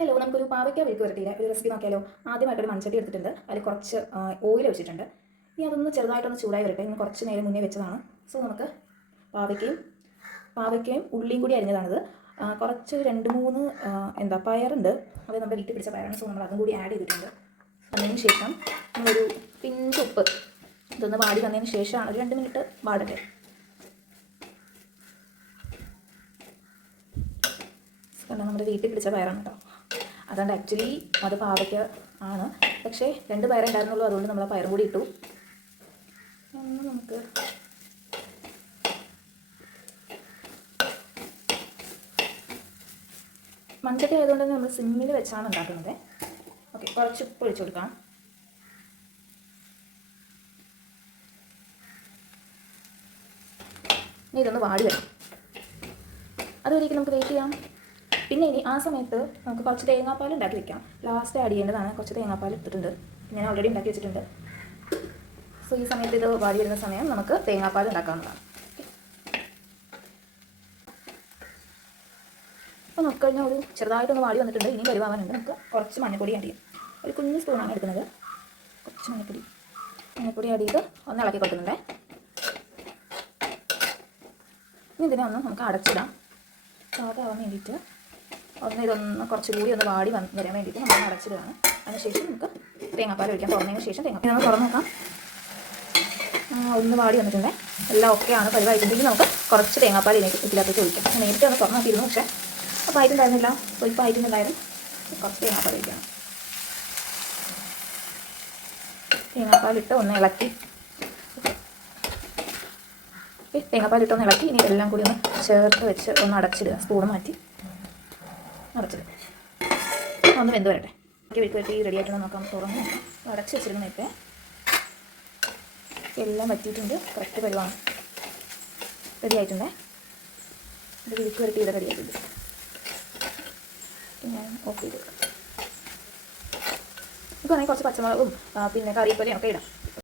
Hello, നമുക്കൊരു പാവയ്ക്ക മെഴുക്ക് പുരട്ടിയുടെ ഒരു റെസിപ്പി നോക്കിയാലോ. ആദ്യമായിട്ടൊരു മൺചട്ടി എടുത്തിട്ടുണ്ട്. അതിൽ കുറച്ച് ഓയിൽ ഒഴിച്ചിട്ടുണ്ട്. ഇനി അതൊന്ന് ചെറുതായിട്ടൊന്ന് ചൂടായി വരട്ടെ. ഇന്ന് കുറച്ച് നേരം മുന്നേ വെച്ചതാണ്. സോ നമുക്ക് പാവയ്ക്കയും ഉള്ളിയും കൂടി അരിഞ്ഞതാണിത്. കുറച്ച് 2-3 പയറുണ്ട്. അത് നമ്മുടെ വീട്ടിൽ പിടിച്ച പയറാണ്. സോ നമ്മൾ അതും കൂടി ആഡ് ചെയ്തിട്ടുണ്ട്. അതിന് ശേഷം നമ്മളൊരു പിഞ്ച് ഉപ്പ് ഇതൊന്ന് വാടി വന്നതിന് ശേഷമാണ് ഒരു 2 മിനിറ്റ് വാടട്ടെ. കാരണം നമ്മുടെ വീട്ടിൽ പിടിച്ച പയറാണ് കേട്ടോ. അതുകൊണ്ട് ആക്ച്വലി അത് പാവയ്ക്ക ആണ്, പക്ഷേ 2 പയറേ ഉണ്ടായിരുന്നുള്ളൂ. അതുകൊണ്ട് നമ്മൾ ആ പയറും കൂടി ഇട്ടു. നമുക്ക് മൺചട്ടി ആയതുകൊണ്ട് തന്നെ നമ്മൾ സിമ്മിൽ വെച്ചാണ് ഉണ്ടാക്കുന്നത്. ഓക്കെ, കുറച്ച് ഉപ്പ് ഒഴിച്ചു കൊടുക്കാം. ഇനി ഇതൊന്ന് വാടി വരാം. അതുവരേക്കും നമുക്ക് വെയിറ്റ് ചെയ്യാം. പിന്നെ ഇനി ആ സമയത്ത് നമുക്ക് കുറച്ച് തേങ്ങാപ്പാൽ ഉണ്ടാക്കി വെക്കാം. ലാസ്റ്റ് ആഡ് ചെയ്യേണ്ടതാണ്. കുറച്ച് തേങ്ങാപ്പാൽ എടുത്തിട്ടുണ്ട്, ഞാൻ ഓൾറെഡി ഉണ്ടാക്കി വെച്ചിട്ടുണ്ട്. സോ ഈ സമയത്ത് ഇത് വാടി വരുന്ന സമയം നമുക്ക് തേങ്ങാപ്പാൽ ഉണ്ടാക്കാവുന്നതാണ്. അപ്പോൾ നമുക്ക് കഴിഞ്ഞാൽ ഒരു ചെറുതായിട്ടൊന്ന് വാടി വന്നിട്ടുണ്ട്. ഇനി വരുവാനുണ്ട്. നമുക്ക് കുറച്ച് മഞ്ഞൾപ്പൊടി ആഡ് ചെയ്യാം. ഒരു കുഞ്ഞ് സ്പൂണാണ് എടുക്കുന്നത്. കുറച്ച് മഞ്ഞൾപ്പൊടി ആഡ് ചെയ്ത് ഒന്ന് ഇളക്കി കൊടുക്കുന്നുണ്ട്. ഇനി ഇതിനെ ഒന്ന് നമുക്ക് അടച്ചിടാം. പാകമാവാൻ വേണ്ടിയിട്ട് ഇതൊന്ന് കുറച്ചുകൂടി ഒന്ന് വാടി വരാൻ വേണ്ടിയിട്ട് നമ്മൾ അടച്ചിടുകയാണ്. അതിനുശേഷം നമുക്ക് തേങ്ങാപ്പാൽ ഒഴിക്കാം. തുറന്നതിന് ശേഷം ഇതൊന്ന് തുറന്ന് നോക്കാം. ഒന്ന് വാടി വന്നിട്ടുണ്ട്. എല്ലാം ഓക്കെയാണ്. പരിവായിട്ടുണ്ടെങ്കിൽ നമുക്ക് കുറച്ച് തേങ്ങാപ്പാൽ ഇതിനകത്തേക്ക് ഒഴിക്കാം. നേരത്തെ ഒന്ന് തുറന്ന് നോക്കിയിരുന്നു, പക്ഷേ അപ്പോൾ ആയിട്ടുണ്ടായിരുന്നില്ല. അപ്പോൾ ഇപ്പോൾ ആയിട്ടുണ്ടായിരുന്നു. കുറച്ച് തേങ്ങാപ്പാൽ ഒഴിക്കണം. തേങ്ങാപ്പാലിട്ട് ഒന്ന് ഇളക്കി തേങ്ങാപ്പാലിട്ടൊന്ന് ഇളക്കി ഇനി എല്ലാം കൂടി ഒന്ന് ചേർത്ത് വെച്ച് ഒന്ന് അടച്ചിടുക. സ്പൂണ് മാറ്റി അടച്ചിടുക. ഒന്ന് വെന്ത് വരട്ടെ. മെഴുക്ക് പുരട്ടി റെഡി ആയിട്ടൊന്ന് നോക്കാം. തുറന്ന് നോക്കാം. അടച്ച് വെച്ചിരുന്ന നേരത്തെ എല്ലാം വറ്റിയിട്ടുണ്ട്. കറക്റ്റ് പരിവാണ്. റെഡി ആയിട്ടുണ്ടേ. ഇത് മെഴുക്ക് പുരട്ടി റെഡി ആയിട്ടുണ്ട്. ഞാൻ ഓഫ് ചെയ്ത് കൊടുക്കാം. ഇപ്പോൾ വേണമെങ്കിൽ കുറച്ച് പച്ചമുളകും പിന്നെ കറിവേപ്പിലയും ഒക്കെ ഇടാം.